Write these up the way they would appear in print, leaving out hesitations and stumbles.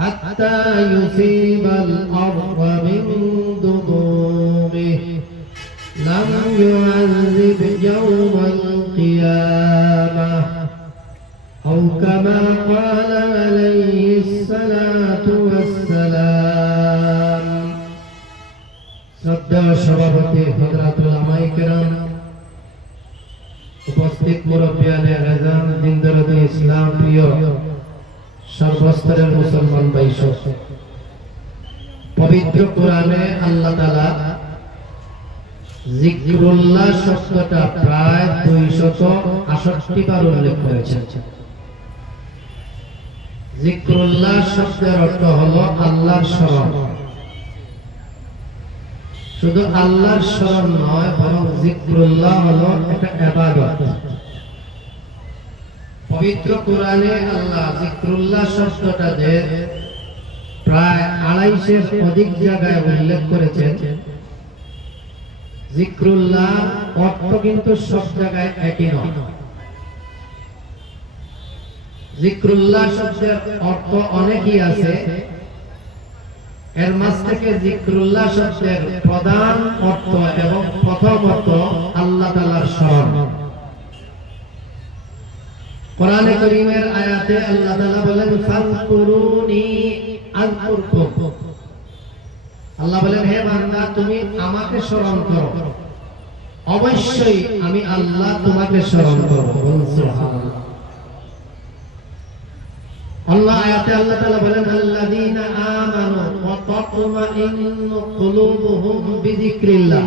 حتى يصيب الأرض من دبوره لم يعذب يوم القيامة أو كما قال عليه الصلاة والسلام. শ্রদ্ধেয় সভাপতি হযরত উলামায়ে কেরাম, উপস্থিত মুরব্বিয়ানে আযম, দিনদারুল ইসলাম প্রিয় সর্বস্তরের মুসলমান ভাইসো, পবিত্র কোরআনে আল্লাহ তাআলা জিকরুল্লাহ শব্দটা প্রায় 268 বার উল্লেখ করেছেন। জিকরুল্লাহ শব্দের অর্থ হলো আল্লাহর স্মরণ। শুধু আল্লাহর স্মরণ নয়, বরং জিকরুল্লাহ হলো একটা ইবাদত। পবিত্র কোরআনে আল্লাহ জিকরুল্লাহ শব্দটা যে প্রায় 250-এর অধিক জায়গায় উল্লেখ করেছেন। জিকরুল্লাহ অর্থ কিন্তু সব জায়গায় একই নয়। জিকরুল্লাহ শব্দের অর্থ অনেকই আছে। এর মাঝ থেকে জিকরুল্লাহ শব্দের প্রধান অর্থ এবং প্রথম অর্থ আল্লাহ তাআলার স্মরণ। কোরআনে কারীমের আয়াতে আল্লাহ তাআলা বলেন, ফাযকুরুনি আযকুরকুম। আল্লাহ বলেন, হে বান্দা, তুমি আমাকে স্মরণ করো, অবশ্যই আমি আল্লাহ তোমাকে স্মরণ করব। সুবহানাল্লাহ। আল্লাহ আয়াতে আল্লাহ তাআলা বলেন, আল্লাযীনা আমানু ওয়া তাতমাইন্নু কুলুবুহুম বিযিকরিল্লাহ।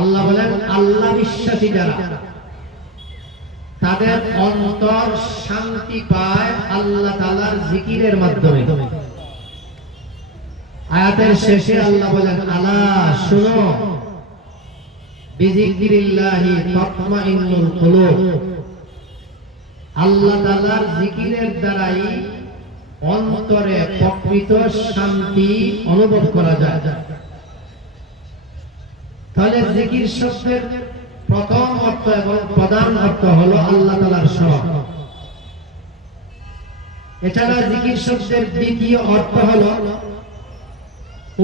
আল্লাহ বলেন, আল্লাহ বিশ্বাসী যারা, তাদের অন্তর শান্তি পায় আল্লাহ তাআলার জিকিরের মাধ্যমে। আয়াতের শেষে আল্লাহ বলেন, আলা শুনো, বিযিকরিল্লাহি তাতমাইন্নুল কুলুব। আল্লাহ তাআলার জিকিরের দ্বারাই অন্তরে প্রকৃত শান্তি অনুভব করা যায়। তাহলে জিকির শব্দের প্রথম অর্থ এবং প্রধান অর্থ হলো আল্লাহ তাআলার স্মরণ। এছাড়া জিকির শব্দের দ্বিতীয় অর্থ হলো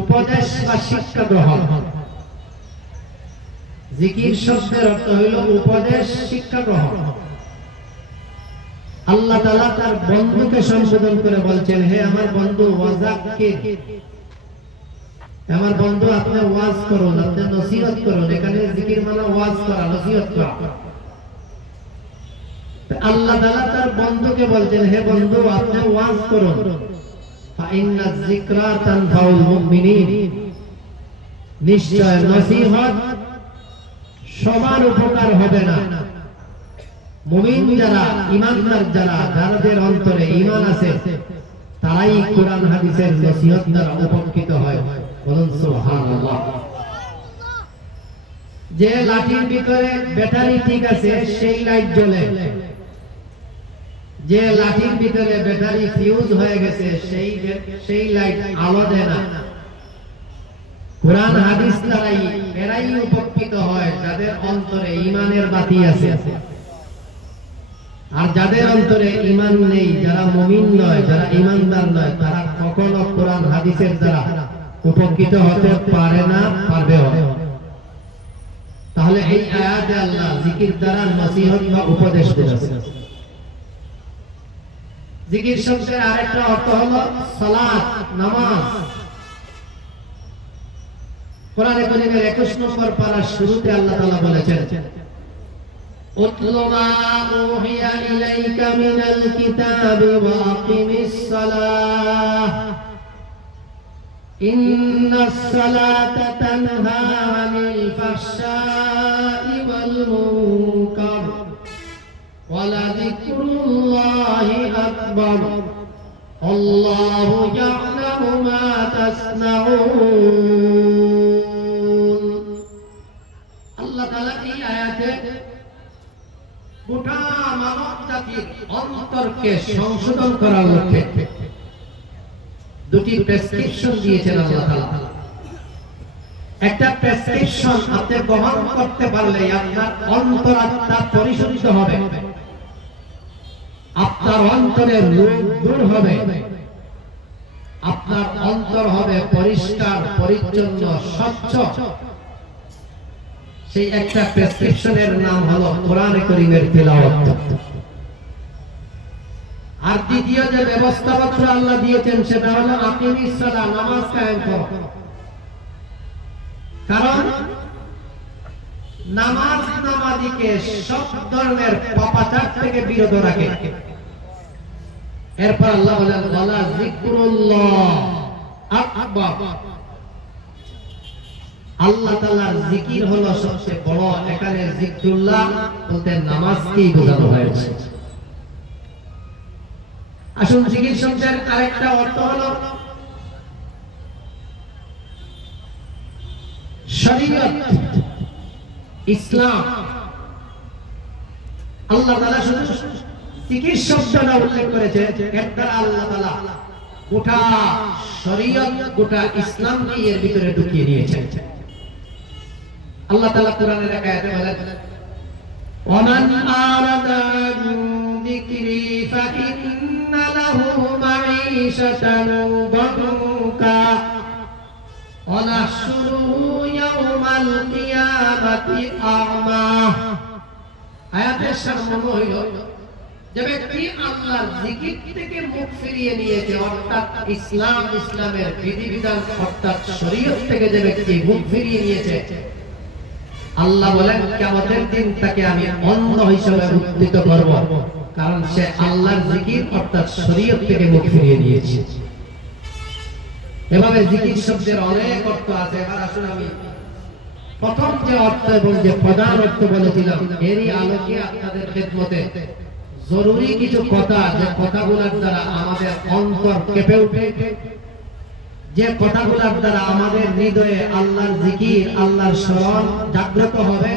উপদেশ বা শিক্ষা গ্রহণ। জিকির শব্দের অর্থ হলো উপদেশ, শিক্ষা গ্রহণ। আল্লাহ তাআলা তার বন্ধুকে সম্বোধন করে বলছেন, হে আমার বন্ধু, ওয়াজাক্কির, আমার বন্ধু, আপনি ওয়াজ করুন, আপনি নসিহত করুন। এখানে জিকির মানে ওয়াজ করা, নসিহত করা। আল্লাহ তাআলা তার বন্ধুকে বলছেন, হে বন্ধু, আপনি ওয়াজ করুন। ফাইন্নায যিকরা তানফাউল মুমিনিন। নিশ্চয় নসিহত সবার উপকার হবে না। মুমিন যারা, ঈমানদার যারা, যাদের অন্তরে ঈমান আছে, তারাই কোরআন হাদিসের নসিহত দ্বারা উপকৃত হয়। বলুন সুবহানাল্লাহ। যে লাঠির ভিতরে ব্যাটারি ঠিক আছে, সেই লাইট জ্বলে। যে লাঠির ভিতরে ব্যাটারি ফিউজ হয়ে গেছে, সেই লাইট আলো দেয় না। কোরআন হাদিস দ্বারাই এরাই উপকৃত হয় যাদের অন্তরে ঈমানের বাতি আছে। আর যাদের অন্তরে ঈমান নেই, যারা মুমিন নয়, যারা ঈমানদার নয়, তারা কখনো কোরআন হাদিসের দ্বারা উপকৃত হতে পারে না, পারবেও না। তাহলে এই আয়াতে আল্লাহ জিকির দ্বারা নসিহত বা উপদেশ দিয়েছেন। জিকির শব্দের আরেকটা অর্থ হলো সালাত, নামাজ। কোরআনে কারীমের 21 নম্বর পারার শুরুতে আল্লাহ তাআলা বলেছেন, উতলু মা উহিয়া ইলাইকা মিনাল কিতাবি ওয়া আকিমিস সালাহ ইন্নাস সালাতা তানহা আনিল ফাহশাই ওয়াল মুনকার ওয়া লাযিকরুল্লাহি আকবার আল্লাহু ইয়া'লামু মা তাসনাউন। আল্লাহ তাআলা এই আয়াতে গোটা মানব জাতির অন্তরকে সংশোধন করার লক্ষ্যে দুটি প্রেসক্রিপশন দিয়েছেন আল্লাহ তাআলা। একটা প্রেসক্রিপশন আপনি গ্রহণ করতে পারলে আপনার অন্তরাত্মা পরিশুদ্ধ হবে। আপনার অন্তরের রোগ দূর হবে, আপনার অন্তর হবে পরিষ্কার পরিচ্ছন্ন স্বচ্ছ। সেই একটা প্রেসক্রিপশনের নাম হলো কোরআনে কারীমের তিলাওয়াত। আর দ্বিতীয় যে ব্যবস্থাপত্র আল্লাহ দিয়েছেন সেটা হলো আকিমিস সালাহ, নামাজ কায়েম করো। কারণ নামাজ নামাজিকে সব ধরনের পাপাচার থেকে বিরত রাখে। এরপর আল্লাহ বলেন ওয়ালা যিকরুল্লাহ আকবার। আল্লাহ তাআলার জিকির হলো সবচেয়ে বড়। এখানে যিকরুল্লাহ বলতে নামাজকেই বোঝানো হয়েছে। আসুন জিকির শব্দের আরেকটা অর্থ হলো শরীয়ত, ইসলাম। আল্লাহ তাআলা শুধু জিকির শব্দটা উল্লেখ করেছে, এর দ্বারা আল্লাহ তাআলা গোটা শরীয়ত, গোটা ইসলামকে এর ভিতরে ঢুকিয়ে দিয়েছেন। আল্লাহ তাআলা কোরআনের এক আয়াতে বলেন ওয়ামান আরাদা আন যিকরি ফাইন্না লাহু মাঈশাতান দানকা ওয়া নাহশুরুহু ইয়াওমাল কিয়ামাতি আ'মা। আয়াতের সারমর্ম হইল যে ব্যক্তি আল্লাহর জিকির থেকে মুখ ফিরিয়ে নিয়েছে, অর্থাৎ ইসলাম, ইসলামের বিধিবিধান অর্থাৎ শরীয়ত থেকে যে ব্যক্তি মুখ ফিরিয়ে নিয়েছে, আল্লাহ বলেন কিয়ামতের দিন তাকে আমি অন্ধ হিসেবে উত্থিত করব, কারণ সে আল্লাহর জিকির অর্থাৎ শরীয়ত থেকে মুখ ফিরিয়ে নিয়েছে। এভাবে জিকির শব্দের অনেক অর্থ আছে। এবার আসুন আমি প্রথম যে অর্থ এবং যে প্রধান অর্থ বলেছিলাম এরই আলোকে আপনাদের খেদমতে জরুরি কিছু কথা, যে কথাগুলোর দ্বারা আমাদের অন্তর কেঁপে উঠে, যে কথাগুলোর দ্বারা আমাদের হৃদয়ে আল্লাহর জিকির, আল্লাহর স্মরণ জাগ্রত হবে,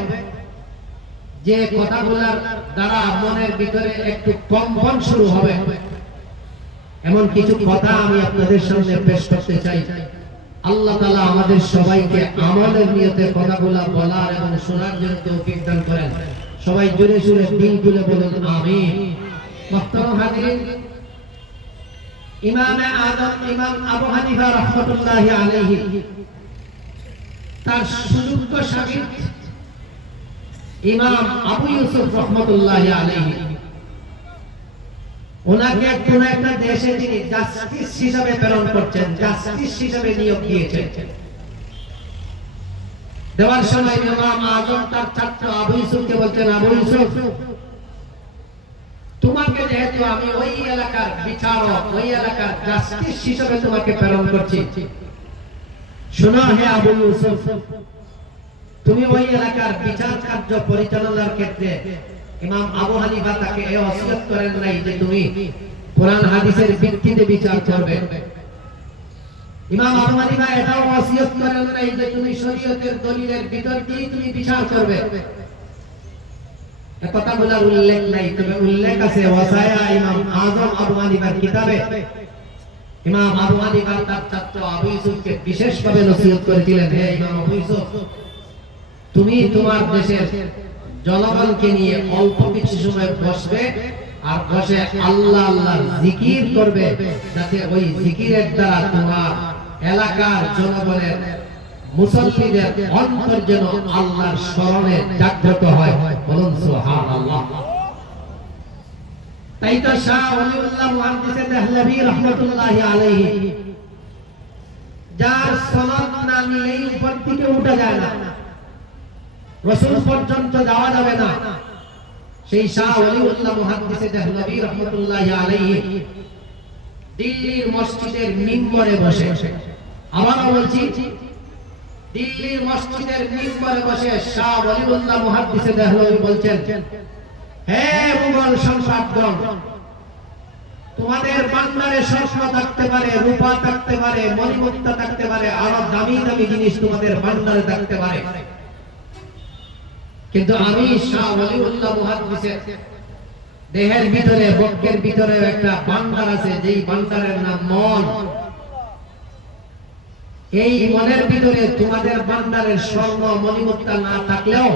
যে কথাগুলোর দ্বারা মনের ভিতরে একটু কম্পন শুরু হবে, এমন কিছু কথা আমি আপনাদের সামনে পেশ করতে চাই। আল্লাহ তাআলা আমাদের সবাইকে আমলের নিয়তে কথাগুলো বলার এবং শোনার জন্য তৌফিক দান করেন। সবাই জোরে জোরে দিল খুলে বলুন আমিন। মুহতারাম হাজিরিন, ইমামে আযম ইমাম আবু হানিফা রাহমাতুল্লাহি আলাইহি তার সুযোগ্য শাগির্দ ইমাম আবু ইউসুফ রাহমাতুল্লাহি আলাইহি ওনাকে কোন একটা দেশে তিনি জাস্টিস হিসেবে প্রেরণ করছেন, জাস্টিস হিসেবে নিয়োগ দিয়েছেন। দেওয়ার সময় ইমাম আযম তার ছাত্র আবু ইউসুফকে বলছেন, আবু ইউসুফ, তোমাকে যেহেতু আমি ওই এলাকার বিচারক, ওই এলাকার জাস্টিস হিসেবে তোমাকে প্রেরণ করছি, শোনো হে আবু ইউসুফ, তুমি ওই এলাকার বিচার কার্য পরিচালনার ক্ষেত্রে ইমাম আবু হানিফা তাকে এই ওসিয়ত করেন নাই যে তুমি কোরআন হাদিসের ভিত্তিতে বিচার করবে। ইমাম আবু হানিফা এটাও ওসিয়ত করেন নাই যে তুমি শরীয়তের দলিলের ভিতর দিয়ে তুমি বিচার করবে। এই কথাগুলোর উল্লেখ নাই, তবে উল্লেখ আছে ওয়াসায়া ইমাম আযম আবু হানিফার কিতাবে। ইমাম আবু হানিফা তার ছাত্র আবু ইউসুফকে বিশেষভাবে নসিহত করেছিলেন, হে ইমাম আবু ইউসুফ, তুমি তোমার দেশের জনগণকে নিয়ে অল্প কিছু সময় বসবে আর বসে আল্লাহ আল্লাহর জিকির করবে, যাতে ওই জিকিরের দ্বারা তোমার এলাকার জনগণের, মুসলমানদের অন্তর যেন আল্লাহর স্মরণে জাগ্রত হয়। বলুন সুবহানাল্লাহ। তাই তো শাহ ওলিউল্লাহ মুহাদ্দিস দেহলভী রাহমাতুল্লাহি আলাইহি, যার সনদ না নিলেই উপর থেকে উঠা যায় না, রাসূল পর্যন্ত যাওয়া যাবে না, সেই শাহ ওলিউল্লাহ মুহাদ্দিস দেহলভী রাহমাতুল্লাহি আলাইহি দিল্লির মসজিদের মিম্বরে বসে, আবারও বলছি, দিল্লির মসজিদের মিম্বরে বসে শাহ ওলিউল্লাহ মুহাদ্দিস দেহলভী বলছেন, হে মুঘল সম্রাটগণ, তোমাদের ভান্ডারে স্বর্ণ থাকতে পারে, রূপা থাকতে পারে, মণিমুক্তা থাকতে পারে, আরো দামি দামি জিনিস তোমাদের ভান্ডারে থাকতে পারে, কিন্তু আমি শাহ ওলিউল্লাহ মুহাদ্দিসের দেহের ভিতরে, বক্ষের ভিতরে একটা ভান্ডার আছে, যেই ভান্ডারের নাম মন। এই মনের ভিতরে তোমাদের ভান্ডারের স্বর্ণ মণিমুক্তা না থাকলেও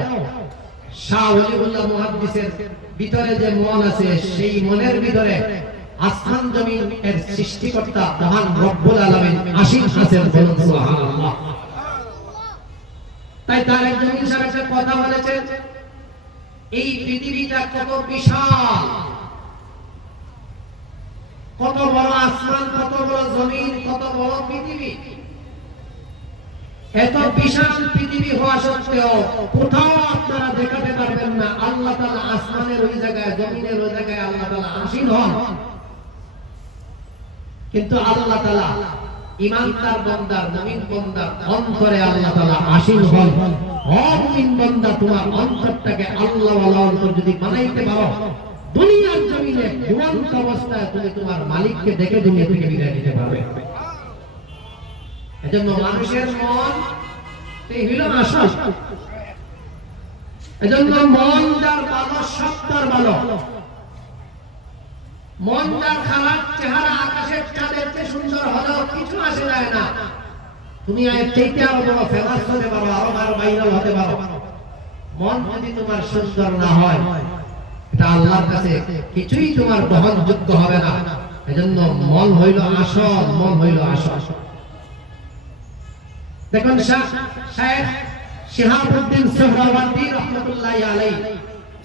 শাহ ওলিউল্লাহ মুহাদ্দিসের ভিতরে যে মন আছে সেই মনের ভিতরে আসমান জমিন এর সৃষ্টিকর্তা মহান রব্বুল আলামিন আসীন আছেন, বলুন সুবহানাল্লাহ। তাই তার একজন সাহেব একটা কথা বলেছেন, এই পৃথিবীটা কত বিশাল, কত বড় আসমান, কত বড় জমিন, কত বড় পৃথিবী। এত বিশাল পৃথিবী হওয়া সত্ত্বেও কোথাও আপনারা দেখাতে পারবেন না আল্লাহ তাআলা আসমানের ওই জায়গায়, জমিনের ওই জায়গায় আল্লাহ তাআলা আসীন হন। কিন্তু আল্লাহ তাআলা ঈমানদার বান্দার, মুমিন বান্দার অন্তরে আল্লাহ তাআলা আসীন হন। ও মুমিন বান্দা, তোমার অন্তরটাকে আল্লাহ ওয়ালা অন্তর যদি বানাইতে পারো, দুনিয়ার জমিনে জীবন্ত অবস্থায় তুমি তোমার মালিককে দেখে দুনিয়া থেকে বিদায় নিতে পারবে। এজন্য মানুষের মন এই হলো আসল। এজন্য মন যার ভালো, সব তার ভালো। মন যার খারাপ, চেহারা আকাশের চাঁদের চেয়ে সুন্দর হলেও কিছু আসে যায় না। তুমি এর চাইতে আরো বড় ফেমাস হতে পারো, আরো ভাইরাল হতে পারো। মন যদি তোমার সুন্দর না হয়, এটা আল্লাহর কাছে কিছুই তোমার গ্রহণযোগ্য হবে না। এজন্য মন হইল আসল, মন হইল আসল। দেখুন শায়েখ শিহাবউদ্দিন সোহরাওয়ার্দী রাহমাতুল্লাহি আলাইহি,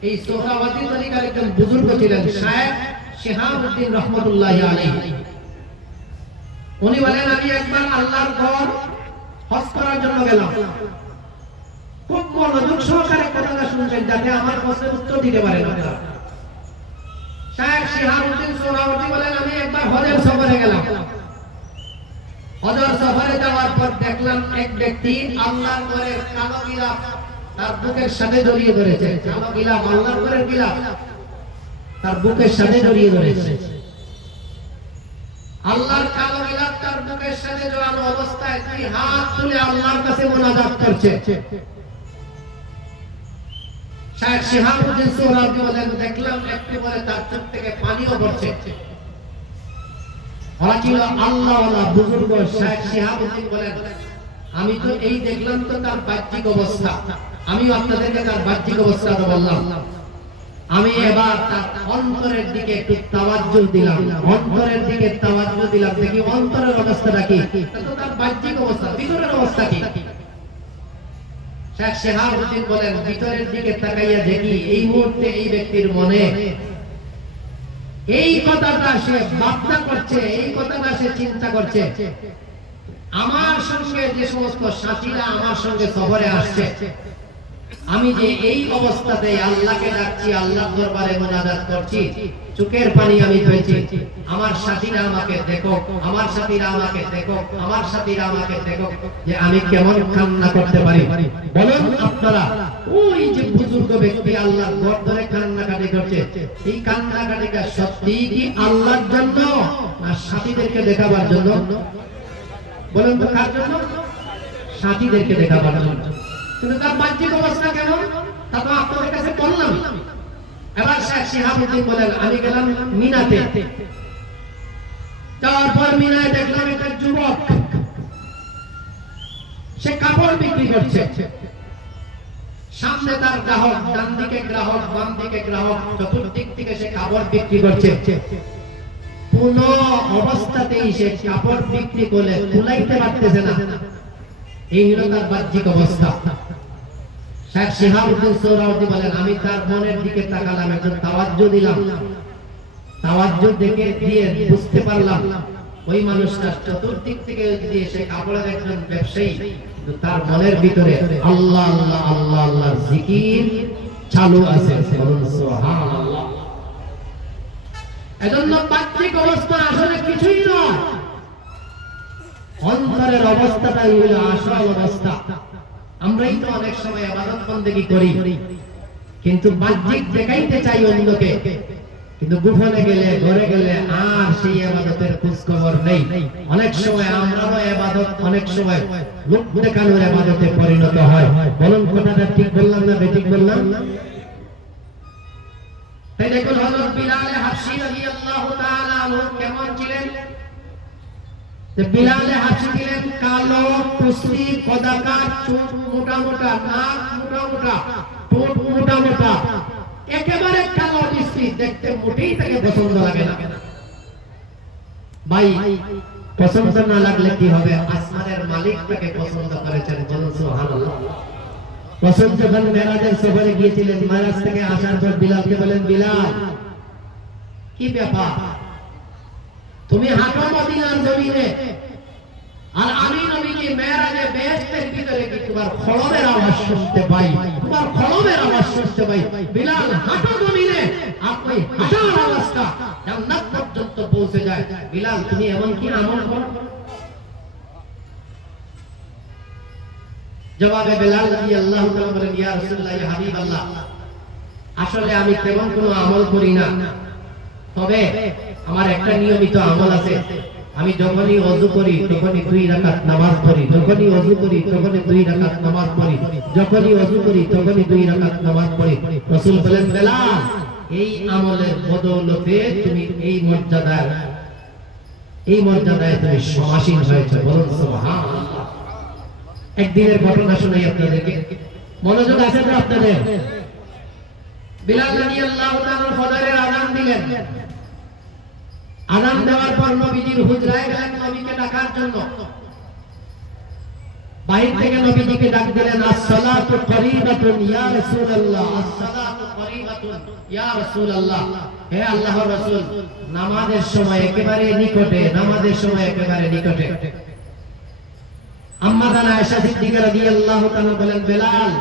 এই সোহরাওয়ার্দী তরিকার একজন বুজুর্গ ছিলেন, শায়েখ শিহাবউদ্দিন রাহমাতুল্লাহি আলাইহি। উনি বলেন, আমি একবার আল্লাহর ঘর হজ করার জন্য গেলাম। খুব মনোযোগ সহকারে কথাটা শুনবেন যাতে আমার প্রশ্নের উত্তর দিতে পারেন আপনারা। শায়েখ শিহাবউদ্দিন সোহরাওয়ার্দী বলেন, আমি একবার হজের সফরে গেলাম। হজের সফরে যাওয়ার পর দেখলাম এক ব্যক্তি আল্লাহর ঘরের কালো গিলাফ তার বুকের সাথে জড়িয়ে ধরেছে। কালো গিলাফ, আল্লাহর ঘরের গিলাফ তার বুকের সাথে জড়িয়ে ধরেছে। আল্লাহর কালো গিলাফ তার বুকের সাথে জড়ানো অবস্থায় দুই হাত তুলে আল্লাহর কাছে মোনাজাত করছে। শায়েখ শিহাবউদ্দিন সোহরাওয়ার্দী বলেন, দেখলাম একটু পরে তার চোখ থেকে পানিও পড়ছে। ওরা ছিল আল্লাহওয়ালা বুজুর্গ। শায়েখ শিহাবউদ্দিন বলেন, আমি তো এই দেখলাম তো তার বাহ্যিক অবস্থা, আমি আপনাদেরকে তার বাহ্যিক অবস্থাটা বললাম। আমি এবার তার অন্তরের দিকে একটু তাওয়াজ্জুহ দিলাম, অন্তরের দিকে তাওয়াজ্জুহ দিলাম, দেখি অন্তরের অবস্থাটা কি। তো তার বাহ্যিক অবস্থা, ভিতরের অবস্থা কি। শায়েখ শিহাবউদ্দিন বলেন, ভিতরের দিকে তাকাইয়া দেখি এই মুহূর্তে এই ব্যক্তির মনে এই কথাটা সে ভাবনা করছে, এই কথাটা সে চিন্তা করছে, আমার সঙ্গে যে সমস্ত সাথীরা আমার সঙ্গে সফরে আসছে, আমি যে এই অবস্থাতে আল্লাহকে ডাকছি, আল্লাহর দরবারে মোনাজাত করছি, চোখের পানি আমি ফেলছি, আমার সাথীরা আমাকে দেখো, আমার সাথীরা আমাকে দেখো, আমার সাথীরা আমাকে দেখো যে আমি কেমন কান্না করতে পারি। বলেন আপনারা, ওই যে বুজুর্গ ব্যক্তি আল্লাহর ঘর ধরে কান্নাকাটি করছে, এই কান্নাকাটিটা সত্যি কি আল্লাহর জন্য না সাথীদেরকে দেখাবার জন্য? বলেন তো কার জন্য? সাথীদেরকে দেখাবার জন্য। কিন্তু তার বাহ্যিক অবস্থা কেমন তা তো আপনাদের কাছে বললাম। এবার শায়েখ শিহাবউদ্দিন বলেন, আমি গেলাম মিনাতে। যাওয়ার পর মিনায় দেখলাম একটা যুবক, সে কাপড় বিক্রি করছে। সামনে তার গ্রাহক, ডান দিকে গ্রাহক, বাম দিকে গ্রাহক, চতুর্দিক থেকে সে কাপড় বিক্রি করছে। কোন অবস্থাতেই সে কাপড় বিক্রি করে তুলাইতে পারতেছে না। এই হলো তার বাহ্যিক অবস্থা। শায়েখ শিহাবউদ্দিন সোহরাওয়ার্দী বলেন, আমি তার মনের দিকে তাকালাম, একজন তাওয়াজ্জুহ দিলাম। তাওয়াজ্জুহ দেখে দিয়ে বুঝতে পারলাম ওই মানুষটা চতুর্দিক থেকে দিয়ে সে কাপড়ের একজন ব্যবসায়ী, কিন্তু তার মনের ভিতরে আল্লাহ আল্লাহ আল্লাহ আল্লাহর জিকির চালু আছে। বলুন সুবহানাল্লাহ। এজন্য বাহ্যিক অবস্থা আসলে কিছুই নয়, অন্তরের অবস্থাটাই হলো আসল অবস্থা। আমরাই তো অনেক সময় ইবাদত বন্দেগী করি, কিন্তু বাহ্যিক দেখাইতে চাই অন্যকে, কিন্তু গোপনে গেলে, ঘরে গেলে আর সেই ইবাদতের খোঁজ খবর নেই। অনেক সময় আমরাও ইবাদত অনেক সময় লোক দেখানোর ইবাদতে পরিণত হয়। বলুন কথাটা ঠিক বললাম না বেঠিক বললাম? তাই দেখুন হযরত বিলাল হাবশী রাদিয়াল্লাহু তাআলা আনহু কেমন ছিলেন। বিলাল হাবশী ছিলেন কালো, কুসরি, কদাকার, চুল মোটা মোটা, নাক মোটা মোটা, ঠোঁট মোটা মোটা মোটা, একেবারে কালো মিষ্টি, দেখতে মোটেই তাকে পছন্দ লাগে না। ভাই পছন্দ না লাগলে কি হবে? আসমানের মালিক তাকে পছন্দ করেছেন, বলুন সুবহানাল্লাহ। রাসূল যখন মেরাজের সফরে গিয়েছিলেন, মেরাজ থেকে আসার পর বিলালকে বলেন, বিলাল কি ব্যাপার, তুমি হাঁটো মদিনার জমিনে, আর আমি নবীজি মেরাজে বেহেশতের ভিতরে কি তোমার খড়মের আওয়াজ শুনতে পাই, তোমার খড়মের আওয়াজ শুনতে পাই। বিলাল হাঁটো জমিনে, আপনি হাঁটার আওয়াজটা জান্নাত পর্যন্ত পৌঁছে যায়। বিলাল তুমি এমন কি আমল করো? জবাবে বিলাল রাদিয়াল্লাহু তাআলা বলেন, ইয়া রাসূলুল্লাহ, ইয়া হাবিবাল্লাহ, আসলে আমি তেমন কোনো আমল করি না, তবে আমার একটা নিয়মিত আমল আছে। আমি যখনই ওযু করি তখনই 2 রাকাত নামাজ পড়ি, যখনই ওযু করি তখনই 2 রাকাত নামাজ পড়ি, যখনই ওযু করি তখনই 2 রাকাত নামাজ পড়ি। রাসূল বলেন, বিলাল এই আমলের বদৌলতে তুমি এই মর্যাদায় তুমি সমাসীন হয়েছে, বলুন সুবহানাল্লাহ। একদিনের ঘটনা শোনাই আপনাদেরকে, মনোযোগ আছে তো আপনাদের? বিলাল রাদিয়াল্লাহু তাআলা ফজরের আযান দিলেন। আযান দেওয়ার পর নবীজির হুজরায় গেলেন নবীকে ডাকার জন্য। বাইরে থেকে নবীজিকে ডাক দিলেন, আসসালাতু করিবাতুন ইয়া রাসূলুল্লাহ, আসসালাতু করিবাতুন ইয়া রাসূলুল্লাহ, হে আল্লাহর রাসূল, নামাজের সময় একেবারে নিকটে, নামাজের সময় একেবারে নিকটে। আম্মা জানা আয়েশা সিদ্দিকা রাদিয়াল্লাহু তাআলা বলেন, বিলাল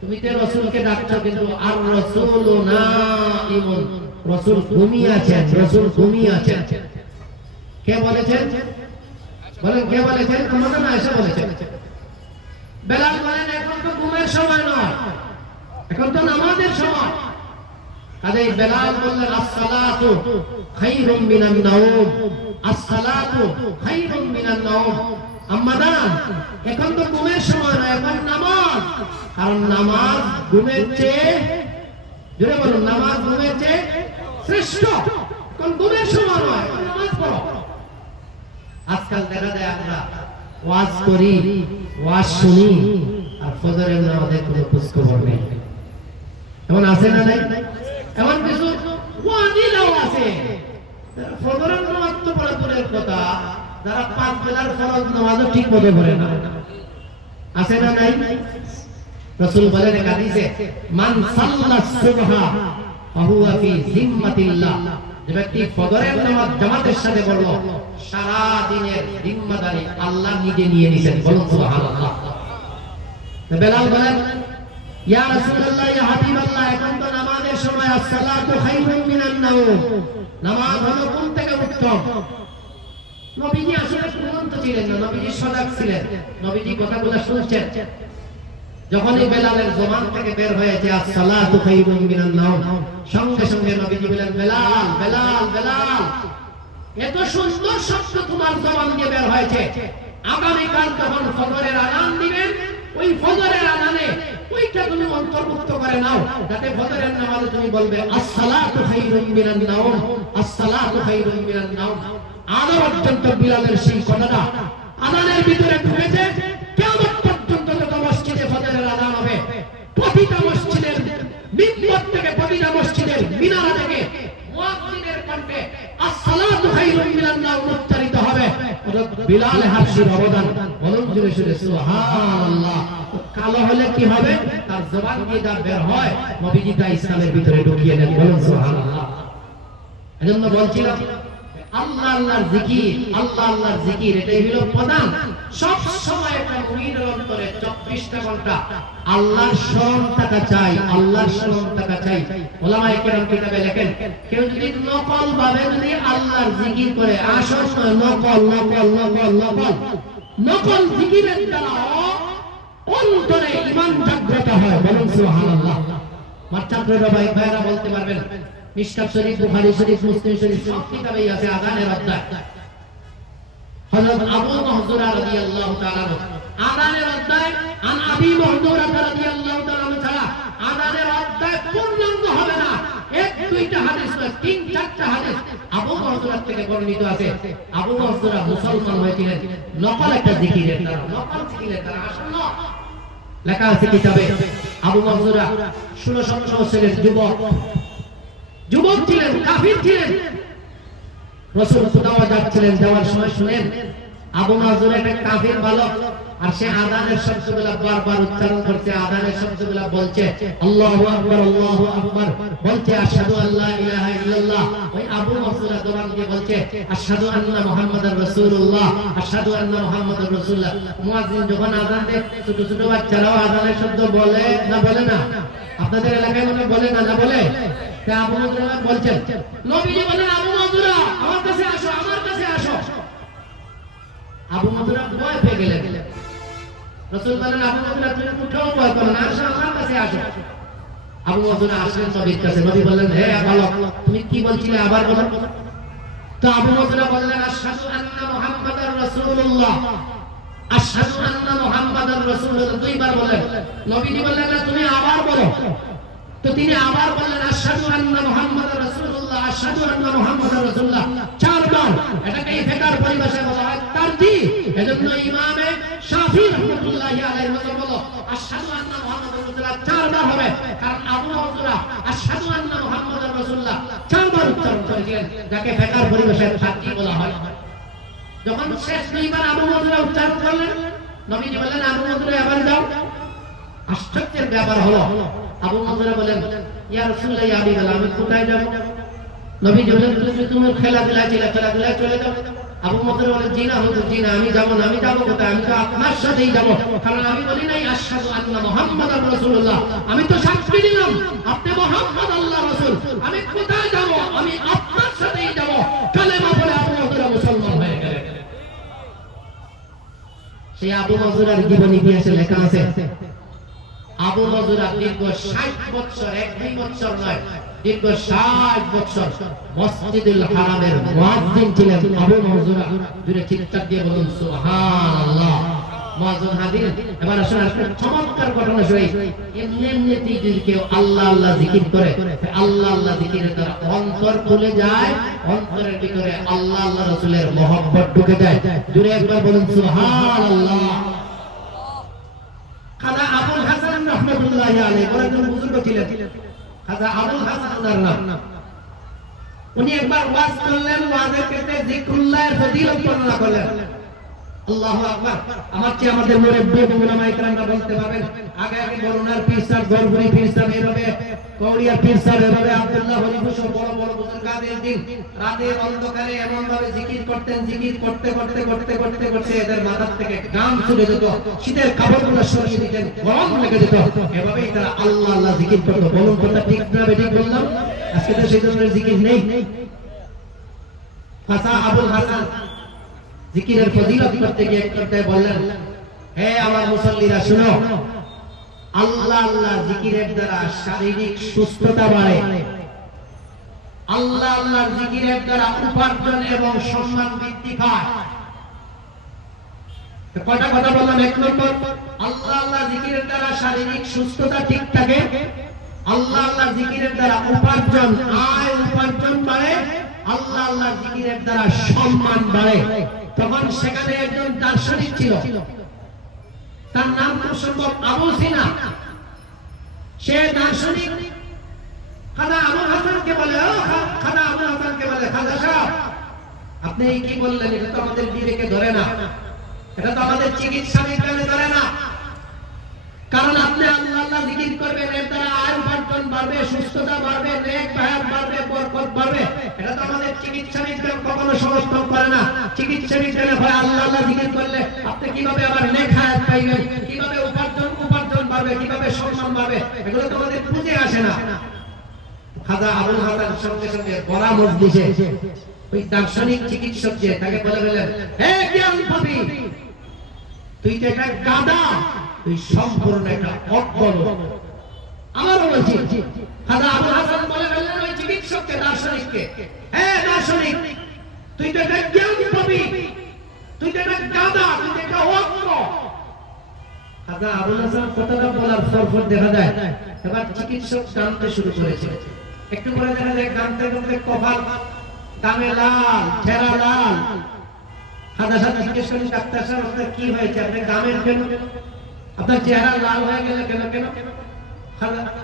তুমি তো রাসূলকে ডাকছো, কিন্তু আর রাসূলু নাঈমুন, রাসূল ঘুমিয়ে আছেন, রাসূল ঘুমিয়ে আছেন। কে বলেছেন? বলেন কে বলেছেন? আম্মা জানা আয়েশা বলেছেন। বিলাল বলেন, এখন তো ঘুমের সময় নয়, এখন তো নামাজের সময়। কাজেই বিলাল বললেন, আসসালাতু খায়রুম মিনান নাওম, আসসালাতু খায়রুম মিনান নাওম। আম্মা জান, এখন তো ঘুমের সময় নয়, এখন নামাজ। কারণ নামাজ ঘুমের চেয়ে, জোরে বলুন, নামাজ ঘুমের চেয়ে শ্রেষ্ঠ। এখন ঘুমের সময় নয়, এখন নামাজ পড়ো। আজকাল দেখা যায় আমরা ওয়াজ করি, ওয়াজ শুনি, আর ফজরের নামাজের কোনো খোঁজখবর নেই। এমন আছে না নাই? এমন কিছু ওয়াজিলাও আছে, ফজরের নামাজ তো পড়া দূরের কথা, যারা 5 বেলার ফরজ নামাজও ঠিক মতো পড়ে না। আছে না নাই? রাসূল বলেন এক হাদিসে, মান সাল্লাস সুবহা ফাহুয়া ফি জিম্মাতিল্লাহ, যে ব্যক্তি ফজরের নামাজ জামাতের সাথে পড়লো, সারা দিনের জিম্মাদারি আল্লাহ নিজে নিয়ে নিয়েছেন, বলুন সুবহানাল্লাহ। বিলাল বলেন, ইয়া রাসূলুল্লাহ, ইয়া হাবিবাল্লাহ, এখন তো নামাজের সময়, আসসালাতু খায়রুম মিনান নাওম, নামাজ হলো ঘুম থেকে উত্তম। নবীজি আসলে ঘুমন্ত ছিলেন না, নবীজি সজাগ ছিলেন, নবীজি কথাগুলো শুনছেন। যখনই বেলালের জবান থেকে বের হয়েছে আসসালাতু খায়রুম মিনান নাওম, সঙ্গে সঙ্গে নবীজি বলেন, বেলাল বেলাল বেলাল, এত সুন্দর শব্দ তোমার জবান দিয়ে বের হয়েছে, আগামীকাল যখন ফজরের আযান দিবেন, ওই ফজরের আযানে ওইটা তুমি অন্তর্ভুক্ত করে নাও, যাতে ফজরের নামাজে তুমি বলবে আসসালাতু খায়রুম মিনান নাওম, আসসালাতু খায়রুম মিনান নাওম। আজ পর্যন্ত বিলালের সেই কথাটা আযানের ভিতরে ঢুকেছে। কিয়ামত পর্যন্ত যত মসজিদে ফজরের আযান হবে, প্রতিটা মসজিদের মিম্বর থেকে, প্রতিটা মসজিদের মিনারা থেকে মুয়াজ্জিনের কণ্ঠে আসসালাতু খায়রুম মিনান নাওম উচ্চারিত হবে। বিলাল হাবশির অবদান, বলুন জোরে জোরে সুবহানাল্লাহ। কালো হলে কি হবে? তার জবান দিয়ে যা বের হয়, নবীজি তা ইসলামের ভিতরে ঢুকিয়ে নেন, বলুন সুবহানাল্লাহ। এজন্য বলছিলাম, আল্লাহ আল্লাহর জিকির, আল্লাহ আল্লাহর জিকির, এটাই হলো প্রধান। সব সময় একটা মুরিদের অন্তরে 24টা ঘন্টা আল্লাহর স্মরণ থাকা চাই, আল্লাহর স্মরণ থাকা চাই। উলামায়ে কেরাম কিতাবে লেখেন, কেউ যদি নকল ভাবে যদি আল্লাহর জিকির করে, আসল নকল নকল নকল নকল নকল জিকিরের দ্বারা অন্তরে ঈমান জাগ্রত হয়, বলুন সুবহানাল্লাহ। আমার ছাত্ররা ভাইরা বলতে পারবেন, মিশকাত শরীফ, বুখারী শরীফ, মুসলিম শরীফ সব কিতাবেই আছে আযানের অধ্যায়। হযরত আবু মাহযুরা রাদিয়াল্লাহু তাআলা আযানের অধ্যায়, আন আবি মাহযুরা রাদিয়াল্লাহু তাআলা ছাড়া আযানের অধ্যায় পূর্ণাঙ্গ হবে না। 1-2টা হাদিস নয়, 3-4টা হাদিস আবু মাহযুরা থেকে বর্ণিত আছে। আবু মাহযুরা মুসলমান হয়েছিলেন নকল একটা জিকিরের দ্বারা, নকল জিকিরের দ্বারা, আসল না। লেখা আছে কিতাবে আবু মাহজুরা 16-17 বছরের যুবক ছিলেন, কাফির ছিলেন। রাসূল খুদাওয়া যাচ্ছিলেন, যাওয়ার সময় শুনেন আবু মাহজুরা একটা কাফির বালক, আর সে আযানের শব্দগুলো বারবার উচ্চারণ করছে, আযানের শব্দগুলো বলছে আল্লাহু আকবার আল্লাহু আকবার, বলছে আশহাদু আল্লা ইলাহা ইল্লাল্লাহ। ওই আবু মাহজুরা দোকান দিয়ে বলছে আশহাদু আন্না মুহাম্মাদার রাসূলুল্লাহ, আশহাদু আন্না মুহাম্মাদার রাসূলুল্লাহ। মুয়াজ্জিন যখন আযান দেয়, ছোট ছোট বাচ্চারাও আযানের শব্দ বলে না? বলে না? আপনাদের এলাকায় মনে বলে না? না বলে? তা আবু মাহজুরা বলছেন, নবীজি বলেন আবু মাহজুরা আমার কাছে আসো, আমার কাছে আসো। আবু মাহজুরা ভয় পেয়ে গেলেন। রাসূল বলেন আবু মাহজুরা তুমি উঠেও ভয় করো না, আসো আমার কাছে আসো। আবু মাহজুরা আসলেন নবীর কাছে। নবী বললেন হে বালক তুমি কি বলছিলে আবার বলো। তো আবু মাহজুরা বললেন আশহাদু আন্না মুহাম্মাদার রাসূলুল্লাহ, আশহাদু আন্না মুহাম্মাদার রাসূলুল্লাহ, দুইবার বললেন। নবীজি বললেন না তুমি আবার বলো। তো তিনি আবার বললেন আশহাদু আন্না মুহাম্মাদার রাসূলুল্লাহ, আশহাদু আন্না মুহাম্মাদার রাসূলুল্লাহ, চারবার। এটাকে ফিকর পরিভাষায় বলা হয় তারজিহ। এজন্য ইমামে শাফি রাহমাতুল্লাহি আলাইহি ওয়াসাল্লাম বলো আশহাদু আন্না মুহাম্মাদার রাসূলুল্লাহ চারবার হবে, কারণ আবু মাহজুরা আশহাদু আন্না মুহাম্মাদার রাসূলুল্লাহ চারবার উচ্চারণ করেছিলেন, যাকে ফিকর পরিভাষায় তারজিহ বলা হয়। যখন শেষ দুইবার আবু মাহজুরা উচ্চারণ করলেন, নবীজি বললেন আবু মাহজুরা এবার যাও। আশ্চর্যের ব্যাপার হলো আবু মাহজুরা বলেন ইয়া রাসূলুল্লাহ ইয়া হাবিবাল্লাহ আমি কোথায় যাব? নবীজি বলেন তুমি খেলাধুলায় চলে যাও। আবু মাহজুরা বলেন জি না হুজুর, জি না, আমি যাব না। আমি যাব কোথায়? আমি তো আপনার সাথেই যাব, কারণ আমি বলি নাই আশহাদু আন্না মুহাম্মাদার রাসূলুল্লাহ, আমি তো সাক্ষী দিলাম আপনি মুহাম্মদ আল্লাহর রাসূল। আমি কোথায় যাব? আমি আপনার সাথেই যাব। কালেমা পড়ে আবু মাহজুরা মুসলমান হয়ে গেলেন। সেই আবু মাহজুরার জীবন ইতিহাসে লেখা আছে আবু মাহজুরা দীর্ঘ 60 বছর, 1-2 বছর নয়, দীর্ঘ 60 বছর মসজিদুল হারামের মুয়াজ্জিন ছিলেন আবু মাহজুরা। জুড়ে চিৎকার দিয়ে বলুন সুবহানাল্লাহ। মুয়াজ্জিন হাজির, এবার আসুন একটা চমৎকার ঘটনা শুনি। এমনি যদি কেউ আল্লাহ আল্লাহ জিকির করে, আল্লাহ আল্লাহ জিকিরের দ্বারা অন্তর খুলে যায়, অন্তরের ভিতরে আল্লাহ আল্লাহ রাসূলের মহব্বত ঢুকে যায়। জুড়ে একবার বলুন সুবহানাল্লাহ। খাজা আবুল হাসান রাহমাতুল্লাহি আলাইহি বড় একজন বুজুর্গ ছিলেন। খাজা আবুল হাসান ওনার নাম। উনি একবার ওয়াজ করলেন, ওয়াজের ক্ষেত্রে জিকরুল্লাহর ফজিলত বর্ণনা করলেন। আল্লাহু আকবার। আমার চেয়ে আমাদের মুরব্বি উলামায়ে কেরামরা বলতে পারবেন। আগে বরুণার পীর সাহেব, গরগুরি পীর সাহেব, এভাবে কৌড়িয়ার পীর সাহেব, এভাবে আব্দুল্লাহ হরিফ সহ বড় বড় বুজুর্গাদের দিন রাতের অন্ধকারে এমন ভাবে জিকির করতেন, জিকির করতে করতে করতে করতে করতে এদের মাথার থেকে গাম ছুটে যেত, শীতের কাপড়গুলো সরিয়ে দিতেন, গরম লেগে যেত। এভাবেই তারা আল্লাহ আল্লাহ জিকির করত। বলুন কথা ঠিক না বেঠিক বললাম? আজকে তো সেই ধরনের জিকির নেই। খাজা আবুল হাসান জিকিরের ফজিলত করতে গিয়ে করতে বললেন হে আমার মুসল্লিরা শুনো, আল্লাহ আল্লাহ জিকিরের দ্বারা শারীরিক সুস্থতা বাড়ে, আল্লাহ আল্লাহ জিকিরের দ্বারা উপার্জন এবং সম্মান বৃদ্ধি পায়। কয়টা কথা বললাম? এক নম্বর, আল্লাহ আল্লাহ জিকিরের দ্বারা শারীরিক সুস্থতা ঠিক থাকে, আল্লাহ আল্লাহ জিকিরের দ্বারা উপার্জন, আয় উপার্জন বাড়ে, আল্লাহ আল্লাহ জিকিরের দ্বারা সম্মান বাড়ে। তখন সেখানে একজন দার্শনিক ছিল, তার নাম সম্ভব আবু সিনা। সে দার্শনিক খাজা আবুল হাসানকে বলে, খাজা আবুল হাসানকে বলে খাজা সাহেব আপনি কি বললেন? এটা তো আমাদের বিবেকে ধরে না, এটা তো আমাদের চিকিৎসা বিজ্ঞানে ধরে না। কারণ আপনি আল্লাহ আল্লাহ জিকির করবেন, এর দ্বারা আয় উপার্জন বাড়বে, সুস্থতা বাড়বে, নেক হায়াত বাড়বে, বরকত বাড়বে। এটা তো আমাদের চিকিৎসা বিজ্ঞান কখনো সমর্থন করে না। চিকিৎসা বিজ্ঞানে হয় আল্লাহ আল্লাহ জিকির করলে আপনি কিভাবে আবার নেক হায়াত পাইবেন, কিভাবে উপার্জন বাড়বে, কিভাবে সম্মান বাড়বে, এগুলো তো আমাদের বুঝে আসে না। খাজা আবুল হাসান সঙ্গে সঙ্গে বড় মজলিসে ওই দার্শনিক চিকিৎসক যে তাকে বলে গেলেন, হে জ্ঞান পাবি, তুই তো একটা গাধা, তুই সম্পূর্ণ একটা অজ্ঞ। আমারও বলছি। খাজা আবুল হাসান বলে ফেললেন ওই চিকিৎসককে, দার্শনিককে, হে দার্শনিক তুই তো একটা জ্ঞান পাবি, তুই তো একটা গাধা, তুই তো একটা অজ্ঞ। খাজা আবুল হাসান কথাটা বলার ফরফর দেখা যায়। এবার চিকিৎসক কাঁদতে শুরু করেছে। একটু পরে দেখা যায় কাঁদতে কাঁদতে কপাল কামে লাল, চেহারা লাল। খাজা সাহেব জিজ্ঞেস করেন, ডাক্তার সাহেব আপনার কি হয়েছে, আপনি গামের কেন? আপনার চেহারা লাল হয়ে গেলে কেন কেন?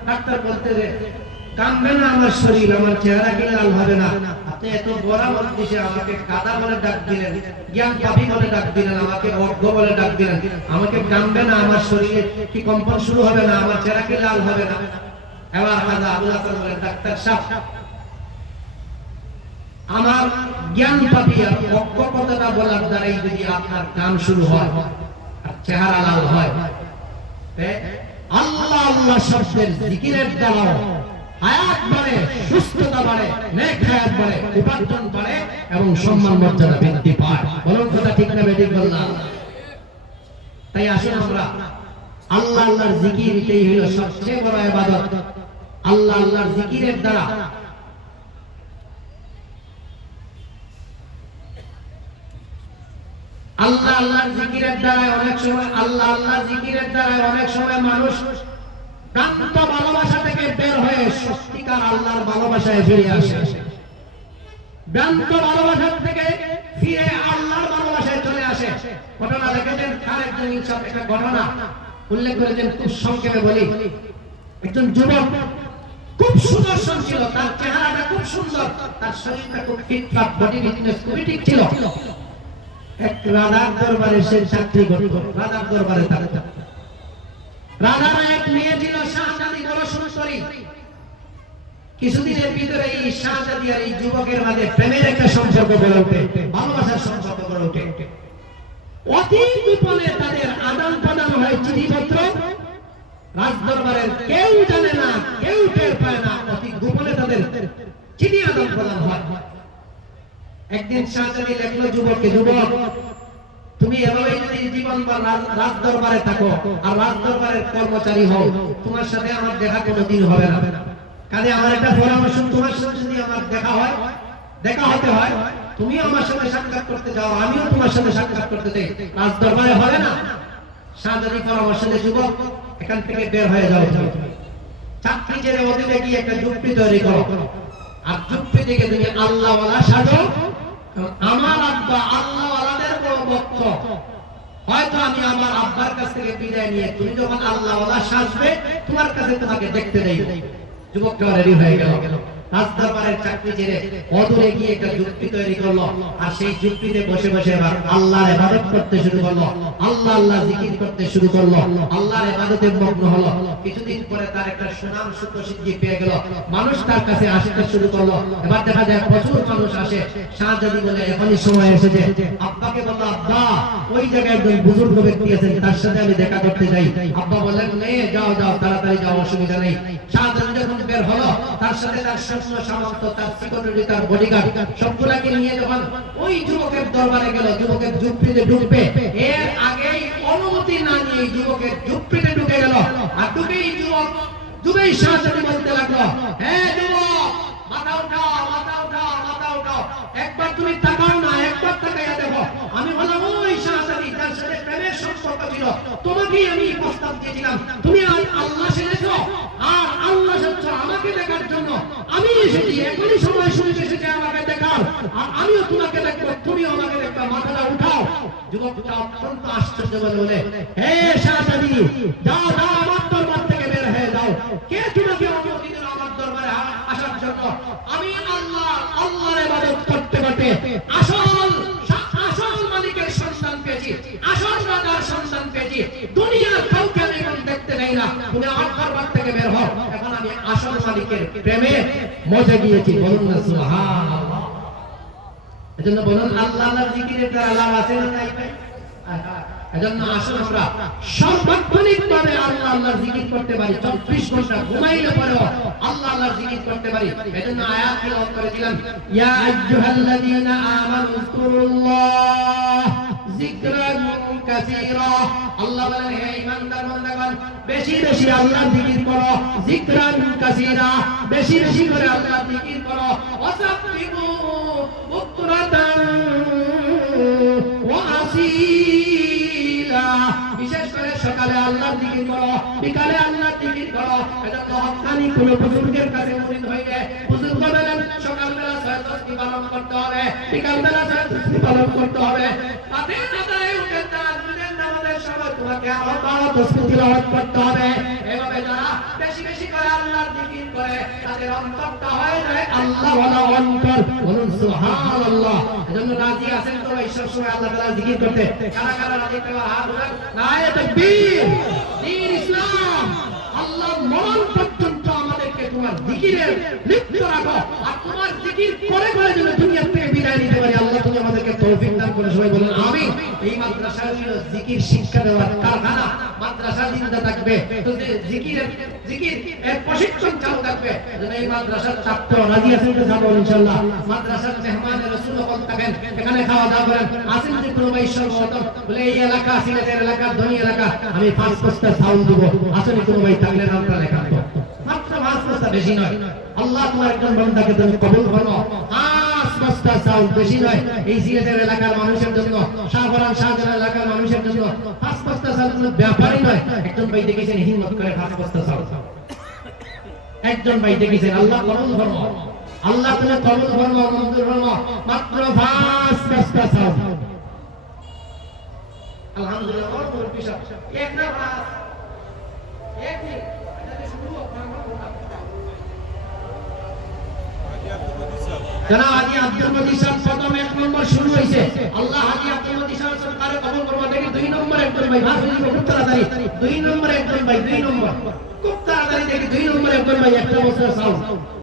ডাক্তার বলতে যে কামবে না আমার শরীর, আমার চেহারা কি লাল হবে না? আপনি এত বড় বলতেছে, আমাকে কাদা বলে ডাক দিলেন, জ্ঞান পাপী বলে ডাক দিলেন, আমাকে অজ্ঞ বলে ডাক দিলেন, আমাকে কামবে না আমার শরীরে কি কম্পন শুরু হবে না? আমার চেহারা কি লাল হবে না? এবার খাজা আবুল হাসান বলেন, ডাক্তার সাহেব, আমার জ্ঞান পাপী আর অজ্ঞ কথাটা বলার দ্বারাই যদি আপনার কাম শুরু হয় আর চেহারা লাল হয়, আল্লাহ আল্লাহ শব্দের জিকিরের দ্বারা হায়াত বাড়ে, সুস্থতা বাড়ে, নেক হায়াত বাড়ে, উপার্জন বাড়ে এবং সম্মান মর্যাদা বৃদ্ধি পায়। বলুন কথা ঠিক না বেঠিক বললাম? তাই আসুন আমরা আল্লাহ আল্লাহর জিকির, এটাই হলো সবচেয়ে বড় ইবাদত। আল্লাহ আল্লাহর জিকিরের দ্বারা আল্লাহ আল্লাহর জিকিরের দ্বারা অনেক সময় অনেক সময় মানুষ ভ্রান্ত ভালোবাসা থেকে বের হয়ে সত্যিকার আল্লাহর ভালোবাসায় ফিরে আসে। ভ্রান্ত ভালোবাসা থেকে ফিরে আল্লাহর ভালোবাসায় চলে আসে। ঘটনা দেখেছেন, আরেকজন ইনসাফ একটা ঘটনা উল্লেখ করেছেন, খুব সংক্ষেপে বলি। একজন যুবক খুব সুদর্শন ছিল, তার চেহারাটা খুব সুন্দর, তার শরীরটা খুব ফিটফাট, বডি ফিটনেস খুবই ঠিক ছিল। এক রাজার দরবারে সে চাকরি করত, রাজার দরবারে থাকত। রাজার এক মেয়ে ছিল শাহজাদি, বড় সুন্দরী। কিছুদিনের ভিতরে এই শাহজাদি আর এই যুবকের মাঝে প্রেমের একটা সম্পর্ক গড়ে ওঠে, ভালোবাসার সম্পর্ক গড়ে ওঠে। অতি গোপনে তাদের আদান প্রদান হয় চিঠিপত্র। রাজ দরবারের কেউ জানে না, কেউ টের পায় না, অতি গোপনে তাদের চিঠি আদান প্রদান হয়। একদিন শাহজাদি লিখলো যুবককে, যুবক তুমি এভাবেই যদি জীবনভর রাজ দরবারে থাকো আর রাজ দরবারের কর্মচারী হও, তোমার সাথে আমার দেখা কোনোদিন হবে না। কাজে আমার একটা পরামর্শ, তোমার সাথে যদি আমার দেখা হতে হয়, তুমি আমার সাথে সাক্ষাৎ করতে যাও, আমিও তোমার সাথে সাক্ষাৎ করতে চাই, রাজ দরবারে হবে না। শাহজাদি পরামর্শ দেয়, যুবক এখান থেকে বের হয়ে যাও, চাকরি ছেড়ে অতীতে গিয়ে একটা যুক্তি তৈরি করো, আর যুক্তি থেকে তুমি আল্লাহওয়ালা সাজো। আমার আব্বা আল্লাহওয়ালাদের বড় ভক্ত, হয়তো আমি আমার আব্বার কাছ থেকে বিদায় নিয়ে তুমি যখন আল্লাহওয়ালা সাজবে, তোমার কাছে তোমাকে দেখতে দেই। যুবকটা রেডি হয়ে গেল, রাজ দরবারের চাকরি ছেড়ে অদূরে গিয়ে একটা যুক্তি তৈরি করলো, আর সেই যুক্তিতে বসে বসে এবার আল্লাহর ইবাদত করতে শুরু করলো, আল্লাহ আল্লাহ জিকির করতে শুরু করলো, আল্লাহর ইবাদতে মগ্ন হলো। কিছুদিন পরে তার একটা সুনাম সুপ্রসিদ্ধি পেয়ে গেল, মানুষ তার কাছে আসতে শুরু করলো। এবার দেখা যায় প্রচুর মানুষ আসে। শাহজাদি বলে, এখনই সময় এসেছে। আব্বাকে বললো, আব্বা ওই জায়গায় একজন বুজুর্গ ব্যক্তি আছেন, তার সাথে আমি দেখা করতে যাই। আব্বা বললেন, যাও যাও, তাড়াতাড়ি যাও, অসুবিধা নেই। শাহজাদি যখন বের হলো, তার সাথে তার সৈন্য সামন্ত, তার সিকিউরিটি, তার বডিগার্ড সবগুলাকে নিয়ে যখন ওই যুবকের দরবারে গেল, যুবকের ঝুপড়িতে ঢুকবে, এর আগেই অনুমতি না নিয়ে যুবকের ঝুপড়িতে ঢুকে গেল। আর ঢুকেই শাহজাদি বলতে লাগলো, হ্যাঁ যুবক, মাথা উঠাও, মাথা উঠাও, মাথা উঠাও, একবার তুমি তাকাও না, একবার তাকাইয়া দেখো। আমি বললাম, ওই শাহজাদি যার সাথে প্রেমের সম্পর্ক ছিল, তোমাকেই আমি প্রস্তাব দিয়েছিলাম, তুমি আল্লাহ সেজেছো আর আল্লাহ সেজেছো আমাকে দেখার জন্য। আমি এসেছি, এখনই সময় শুনে এসেছে আমাকে দেখার, আর আমিও তোমাকে দেখবো, তুমিও আমাকে দেখবা, মাথাটা উঠাও। যুবকটা অত্যন্ত আশ্চর্য বলে, হে শাহজাদি, যাও যাও, আমার দরবার থেকে বের হয়ে যাও। কে তোমাকে অনুমতি দিল আমার দরবারে আসার জন্য? আমি আল্লাহর ইবাদত করতে করতে আসল মালিকের সন্ধান পেয়েছি, আসল রাজার সন্ধান পেয়েছি। দুনিয়ার কাউকে আমি এখন দেখতে চাই না, তুমি আমার দরবার থেকে বের হও। এখন আমি আসল মালিকের প্রেমে মজে গিয়েছি। বলুন না সুবহানাল্লাহ। এজন্য বলুন, আল্লাহ আল্লাহর জিকিরের দ্বারা লাভ আছে না নাই? এজন্য আসুন আমরা সর্বাত্মনিকভাবে আল্লাহ আল্লাহর জিকির করতে পারি। 24 ঘন্টা ঘুমাইলে পরেও আল্লাহ আল্লাহর জিকির করতে পারি। এজন্য আয়াত তেলাওয়াত করেছিলাম, ইয়া আইয়ুহাল্লাযীনা আমানু যকুরুল্লাহ যিকরান কাসীরা। আল্লাহ বলেন, হে ঈমানদার বান্দাগণ, বেশি বেশি আল্লাহর জিকির করো। যিকরান কাসীরা, বেশি বেশি করে আল্লাহর জিকির করো। ওয়াসাব্বিহু বুকরাতান ওয়া আসীলা। বিশেষ করে সকালে আল্লাহর জিকির করো, বিকালে আল্লাহর জিকির করো। এজন্য হক্কানি কোন বুজুর্গের কাছে মুরিদ হইলে বুজুর্গ বলেন, সকালবেলা 6 তাসবিহ পালন করতে হবে, বিকালবেলা 6 তাসবিহ পালন করতে হবে। রাতের আদায়ে উঠে তাহাজ্জুদের নামাজের সময় তোমাকে আরো বড় তাসবিহ তিলাওয়াত করতে হবে। এভাবে যারা বেশি বেশি করে আল্লাহর জিকির করে তাদের অন্তরটা হয়ে যায় আল্লাহ ওয়ালা অন্তর। বলুন সুবহানাল্লাহ। এজন্য রাজি আছেন তো ভাই সব সময় আল্লাহ তাআলা জিকির করতে? কারা কারা রাজি? তারা হাত উঠান। নারে তাকবীর। দ্বীন ইসলাম। আল্লাহ মরণ পর্যন্ত আমাদেরকে তোমার জিকিরে লিপ্ত রাখো। আর তোমার জিকির করে করে যেন দুনিয়া থেকে বিদায় নিতে পারি। আল্লাহ তুমি আমাদেরকে তৌফিক দান করে। সবাই বলেন আমিন। এই মাদ্রাসা হলো জিকির শিক্ষা দেওয়ার কারখানা। মাদ্রাসা জিন্দা থাকবে তো জিকির এর প্রশিক্ষণ চালু থাকবে। যেন এই মাদ্রাসার ছাত্র রাজি আছেন তো যাবো ইনশাআল্লাহ। মাদ্রাসার মেহমানের রাসূল যখন থাকেন এখানে খাওয়া দাওয়া করেন। আসেন যে কোনো ভাই সর্বপ্রথম বলে এই এলাকা সিলেটের এলাকা ধনী এলাকা আমি 5 বস্তা চাউল দেবো। আসেন কোনো ভাই থাকলে নামটা লেখা মাত্র 5 বস্তা, বেশি নয়। আল্লাহ তোমার একজন বান্দাকে তুমি কবুল করো। 5 বস্তা চাউল, বেশি নয়। এই সিলেটের এলাকার মানুষের জন্য, শাহবারান শাহজালাল এলাকার মানুষের জন্য 5 বস্তা চাউল কোনো ব্যাপারই নয়। একজন ভাই দেখেছেন হিম্মত করে 5 বস্তা চাউল, একজন ভাই দেখেছেন। আল্লাহ কবুল করো, আল্লাহ তুমি কবুল করো, মঞ্জুর করো। মাত্র 5 বস্তা চাউল। আলহামদুলিল্লাহ। और मुर्बी साहब एक ना एक नहीं शुरू जनाब हाजी अब्दुल मजीद साहब प्रथम 1 নম্বর শুরু হইছে। আল্লাহ হাজি আব্দুল মজিদ সাহেব সরকারে কবুল করবে। দেখি 2 নম্বর একজন ভাই ভাগ হইছে খুব তাড়াতাড়ি। 2 নম্বর একজন ভাই 2 নম্বর খুব তাড়াতাড়ি দেখি 2 নম্বর একজন ভাই একটা বছর চাউল।